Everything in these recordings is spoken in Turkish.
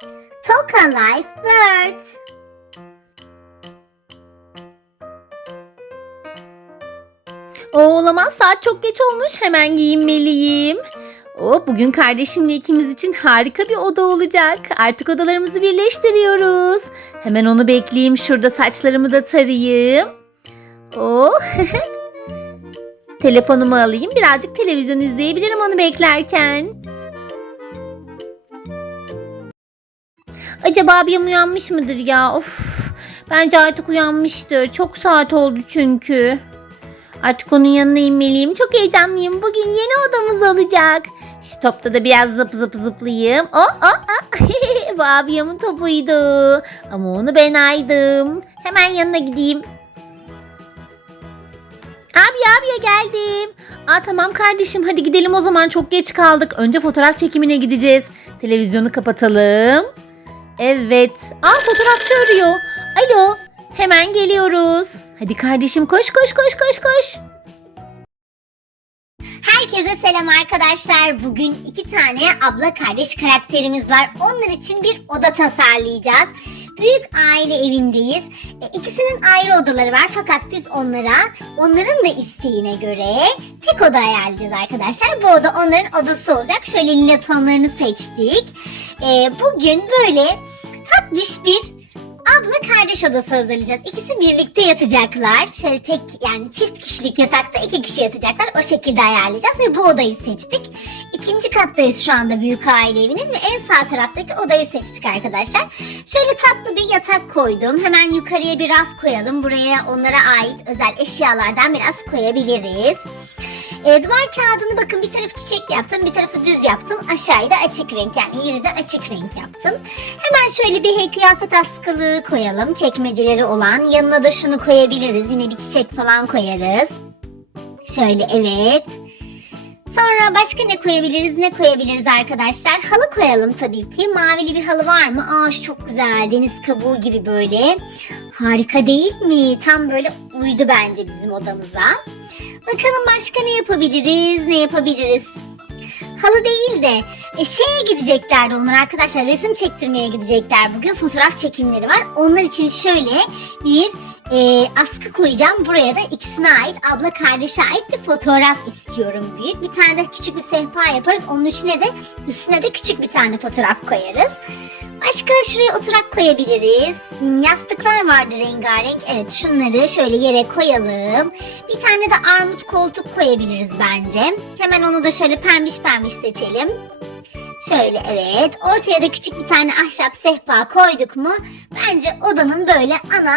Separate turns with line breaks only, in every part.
Toka Life Words.
O olamaz saat çok geç olmuş hemen giyinmeliyim. Oh, bugün kardeşimle ikimiz için harika bir oda olacak. Artık odalarımızı birleştiriyoruz. Hemen onu bekleyeyim şurada saçlarımı da tarayayım. Oh. Telefonumu alayım birazcık televizyon izleyebilirim onu beklerken. Acaba abim uyanmış mıdır ya? Of. Bence artık uyanmıştır. Çok saat oldu çünkü. Artık onun yanına inmeliyim. Çok heyecanlıyım. Bugün yeni odamız olacak. Şu topta da biraz zıp zıp zıplayayım. Oh, oh, oh. Bu abiyemin topuydu. Ama onu ben aydım. Hemen yanına gideyim. Abi abiye geldim. Aa tamam kardeşim hadi gidelim o zaman çok geç kaldık. Önce fotoğraf çekimine gideceğiz. Televizyonu kapatalım. Evet. Aa fotoğrafçı arıyor. Alo. Hemen geliyoruz. Hadi kardeşim koş koş koş koş koş.
Herkese selam arkadaşlar. Bugün iki tane abla kardeş karakterimiz var. Onlar için bir oda tasarlayacağız. Büyük aile evindeyiz. E, ikisinin ayrı odaları var fakat biz onlara onların da isteğine göre tek oda ayarlayacağız arkadaşlar. Bu oda onların odası olacak. Şöyle lila tonlarını seçtik. E, bugün böyle tatlış bir abla kardeş odası hazırlayacağız. İkisi birlikte yatacaklar. Şöyle tek yani çift kişilik yatakta iki kişi yatacaklar. O şekilde ayarlayacağız ve bu odayı seçtik. İkinci kattayız şu anda büyük aile evinin ve en sağ taraftaki odayı seçtik arkadaşlar. Şöyle tatlı bir yatak koydum. Hemen yukarıya bir raf koyalım. Buraya onlara ait özel eşyalardan biraz koyabiliriz. E, duvar kağıdını bakın bir tarafı çiçek yaptım, bir tarafı düz yaptım. Aşağıya da açık renk yani yeri de açık renk yaptım. Hemen şöyle bir hey kıyafet askılığı koyalım. Çekmeceleri olan. Yanına da şunu koyabiliriz. Yine bir çiçek falan koyarız. Şöyle evet. Sonra başka ne koyabiliriz? Ne koyabiliriz arkadaşlar? Halı koyalım tabii ki. Mavili bir halı var mı? Aa çok güzel. Deniz kabuğu gibi böyle. Harika değil mi? Tam böyle uydu bence bizim odamıza. Bakalım başka ne yapabiliriz? Ne yapabiliriz? Halı değil de e, şeye gideceklerdi onlar arkadaşlar. Resim çektirmeye gidecekler bugün. Fotoğraf çekimleri var. Onlar için şöyle bir e, askı koyacağım. Buraya da ikisine ait, abla kardeşe ait bir fotoğraf istiyorum büyük. Bir tane de küçük bir sehpa yaparız. Onun içine de üstüne de küçük bir tane fotoğraf koyarız. Başka şuraya oturak koyabiliriz. Hmm, Yastıklar vardı rengarenk. Evet şunları şöyle yere koyalım. Bir tane de armut koltuk koyabiliriz bence. Hemen onu da şöyle pembiş pembiş seçelim. Şöyle evet. Ortaya da küçük bir tane ahşap sehpa koyduk mu? Bence odanın böyle ana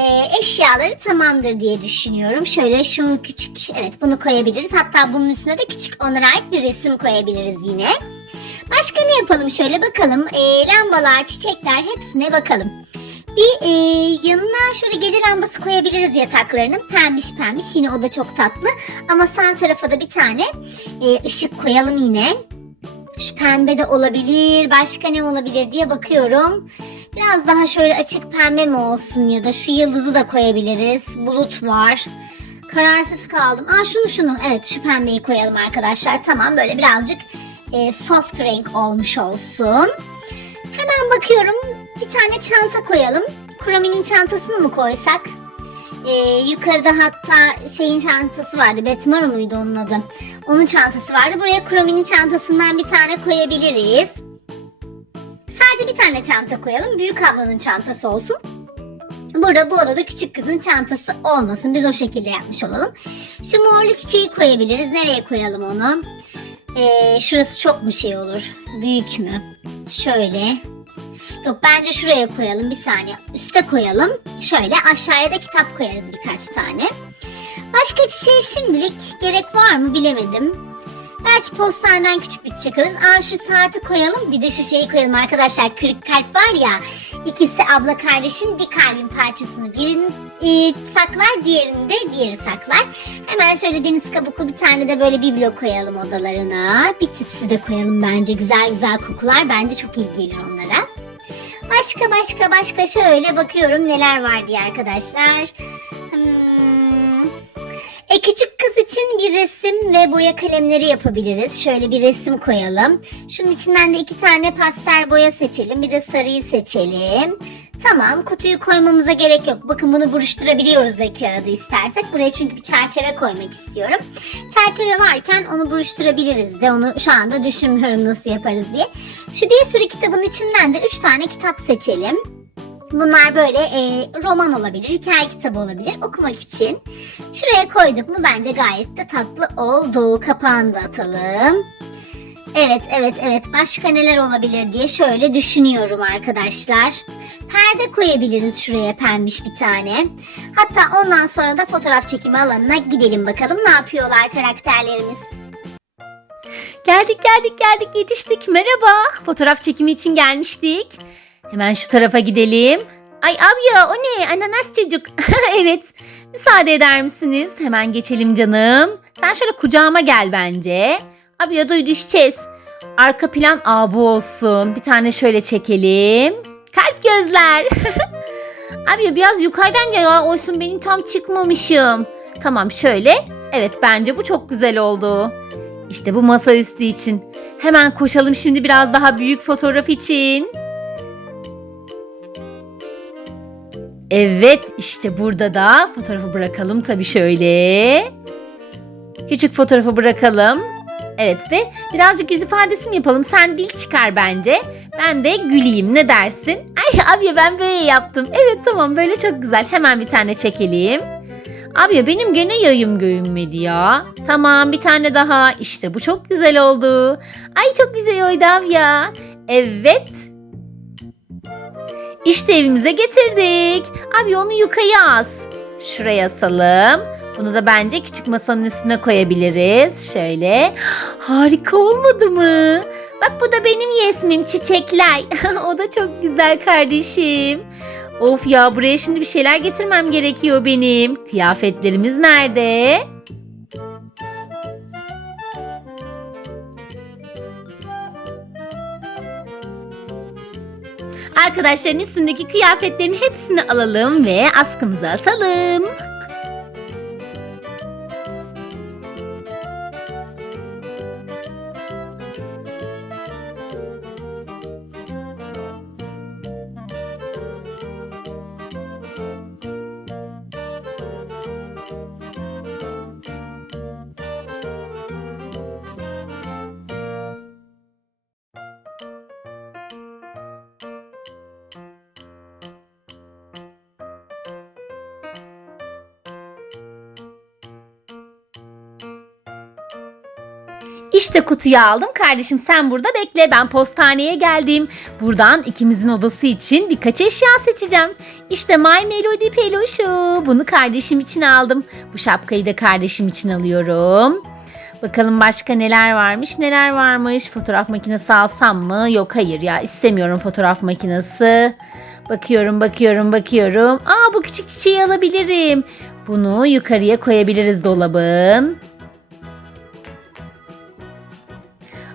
e, eşyaları tamamdır diye düşünüyorum. Şöyle şu küçük evet bunu koyabiliriz. Hatta bunun üstüne de küçük onlara ait bir resim koyabiliriz yine. Başka ne yapalım şöyle bakalım. E, lambalar, çiçekler hepsine bakalım. Bir e, yanına şöyle gece lambası koyabiliriz yataklarının. Pembiş pembiş yine o da çok tatlı. Ama sağ tarafa da bir tane e, ışık koyalım yine. Şu pembe de olabilir. Başka ne olabilir diye bakıyorum. Biraz daha şöyle açık pembe mi olsun ya da şu yıldızı da koyabiliriz. Bulut var. Kararsız kaldım. Aa şunu şunu. Evet şu pembeyi koyalım arkadaşlar. Tamam böyle birazcık e, soft renk olmuş olsun. Hemen bakıyorum. Bir tane çanta koyalım. Kuromi'nin çantasını mı koysak? Ee, yukarıda hatta şeyin çantası vardı. Betmaru muydu onun adı? Onun çantası vardı. Buraya Kuromi'nin çantasından bir tane koyabiliriz. Sadece bir tane çanta koyalım. Büyük ablanın çantası olsun. Burada bu odada küçük kızın çantası olmasın. Biz o şekilde yapmış olalım. Şu morlu çiçeği koyabiliriz. Nereye koyalım onu? Ee, şurası çok mu şey olur? Büyük mü? Şöyle. Yok bence şuraya koyalım bir saniye. Üste koyalım. Şöyle aşağıya da kitap koyarız birkaç tane. Başka çiçeğe şimdilik gerek var mı bilemedim. Belki postaneden küçük bir çiçek alırız. Aa şu saati koyalım. Bir de şu şeyi koyalım arkadaşlar. Kırık kalp var ya. İkisi abla kardeşin bir kalbin parçasını birini e, saklar diğerini de diğeri saklar. Hemen şöyle deniz kabuklu bir tane de böyle biblo koyalım odalarına. Bir tütsü de koyalım bence. Güzel güzel kokular bence çok iyi gelir onlara. Başka başka başka şöyle bakıyorum neler var diye arkadaşlar. Hmm. E küçük için bir resim ve boya kalemleri yapabiliriz. Şöyle bir resim koyalım. Şunun içinden de iki tane pastel boya seçelim. Bir de sarıyı seçelim. Tamam kutuyu koymamıza gerek yok. Bakın bunu buruşturabiliyoruz da kağıdı istersek. Buraya çünkü bir çerçeve koymak istiyorum. Çerçeve varken onu buruşturabiliriz de onu şu anda düşünmüyorum nasıl yaparız diye. Şu bir sürü kitabın içinden de üç tane kitap seçelim. Bunlar böyle e, roman olabilir, hikaye kitabı olabilir okumak için. Şuraya koyduk mu bence gayet de tatlı oldu. Kapağını da atalım. Evet, evet, evet. Başka neler olabilir diye şöyle düşünüyorum arkadaşlar. Perde koyabiliriz şuraya pembiş bir tane. Hatta ondan sonra da fotoğraf çekimi alanına gidelim bakalım ne yapıyorlar karakterlerimiz.
Geldik geldik geldik yetiştik. Merhaba. Fotoğraf çekimi için gelmiştik. Hemen şu tarafa gidelim. Ay abi o ne? Ananas çocuk. evet. Müsaade eder misiniz? Hemen geçelim canım. Sen şöyle kucağıma gel bence. Abi duy düşeceğiz. Arka plan abu olsun. Bir tane şöyle çekelim. Kalp gözler. abi biraz yukarıdan gel ya. Oysun benim tam çıkmamışım. Tamam şöyle. Evet bence bu çok güzel oldu. İşte bu masaüstü için. Hemen koşalım şimdi biraz daha büyük fotoğraf için. Evet işte burada da fotoğrafı bırakalım tabii şöyle. Küçük fotoğrafı bırakalım. Evet ve birazcık yüz ifadesi mi yapalım? Sen dil çıkar bence. Ben de güleyim ne dersin? Ay abi ben böyle yaptım. Evet tamam böyle çok güzel. Hemen bir tane çekelim. Abi benim gene yayım görünmedi ya. Tamam bir tane daha. İşte bu çok güzel oldu. Ay çok güzel oldu abi ya. Evet. İşte evimize getirdik. Abi onu yukarıya as. Şuraya asalım. Bunu da bence küçük masanın üstüne koyabiliriz. Şöyle. Harika olmadı mı? Bak bu da benim yesmim çiçekler. o da çok güzel kardeşim. Of ya buraya şimdi bir şeyler getirmem gerekiyor benim. Kıyafetlerimiz nerede? Arkadaşların üstündeki kıyafetlerin hepsini alalım ve askımıza asalım. İşte kutuyu aldım. Kardeşim sen burada bekle. Ben postaneye geldim. Buradan ikimizin odası için birkaç eşya seçeceğim. İşte My Melody peluşu. Bunu kardeşim için aldım. Bu şapkayı da kardeşim için alıyorum. Bakalım başka neler varmış neler varmış. Fotoğraf makinesi alsam mı? Yok hayır ya istemiyorum fotoğraf makinesi. Bakıyorum bakıyorum bakıyorum. Aa bu küçük çiçeği alabilirim. Bunu yukarıya koyabiliriz dolabın.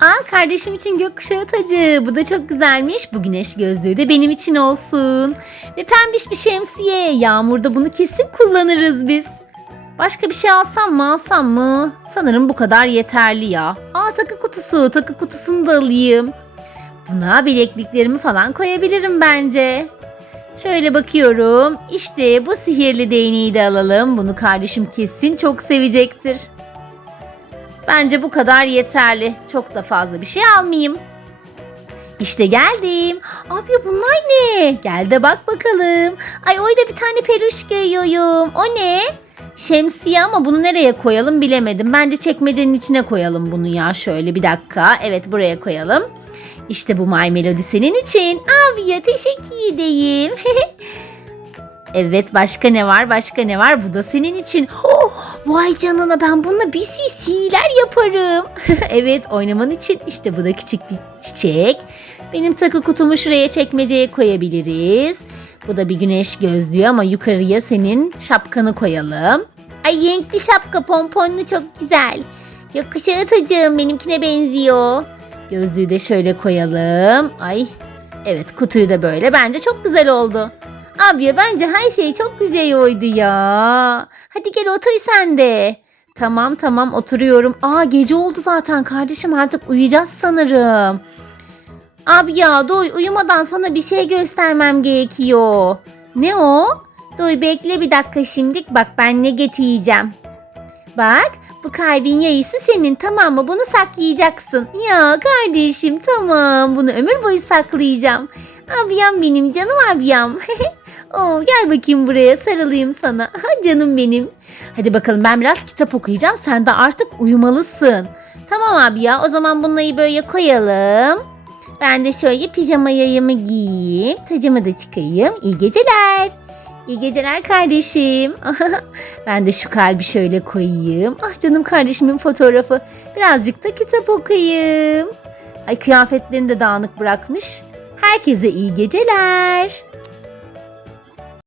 Aa kardeşim için gökkuşağı tacı. Bu da çok güzelmiş. Bu güneş gözlüğü de benim için olsun. Ve pembiş bir şemsiye. Yağmurda bunu kesin kullanırız biz. Başka bir şey alsam mı alsam mı? Sanırım bu kadar yeterli ya. Aa takı kutusu. Takı kutusunu da alayım. Buna bilekliklerimi falan koyabilirim bence. Şöyle bakıyorum. İşte bu sihirli değneği de alalım. Bunu kardeşim kesin çok sevecektir. Bence bu kadar yeterli. Çok da fazla bir şey almayayım. İşte geldim. Abi bunlar ne? Gel de bak bakalım. Ay oyda bir tane peluş görüyorum. O ne? Şemsiye ama bunu nereye koyalım bilemedim. Bence çekmecenin içine koyalım bunu ya. Şöyle bir dakika. Evet buraya koyalım. İşte bu My Melody senin için. Abi ya teşekkür edeyim. evet başka ne var? Başka ne var? Bu da senin için. Oh, vay canına ben bununla bir sihirler yaparım. evet oynaman için işte bu da küçük bir çiçek. Benim takı kutumu şuraya çekmeceye koyabiliriz. Bu da bir güneş gözlüğü ama yukarıya senin şapkanı koyalım. Ay renkli şapka pomponlu çok güzel. Yakışığı tacığım benimkine benziyor. Gözlüğü de şöyle koyalım. Ay evet kutuyu da böyle. Bence çok güzel oldu. Abi ya bence her şey çok güzel oydu ya. Hadi gel otur sen de. Tamam tamam oturuyorum. Aa gece oldu zaten kardeşim artık uyuyacağız sanırım. Abi ya Doy uyumadan sana bir şey göstermem gerekiyor. Ne o? Doy bekle bir dakika şimdik bak ben ne getireceğim. Bak bu kalbin yayısı senin tamam mı? Bunu saklayacaksın. Ya kardeşim tamam bunu ömür boyu saklayacağım. Abiyam benim canım abiyam. Oo, gel bakayım buraya sarılayım sana. Ha, canım benim. Hadi bakalım ben biraz kitap okuyacağım. Sen de artık uyumalısın. Tamam abi ya o zaman bunları böyle koyalım. Ben de şöyle pijama yayımı giyeyim. Tacımı da çıkayım. İyi geceler. İyi geceler kardeşim. ben de şu kalbi şöyle koyayım. Ah canım kardeşimin fotoğrafı. Birazcık da kitap okuyayım. Ay kıyafetlerini de dağınık bırakmış. Herkese iyi geceler.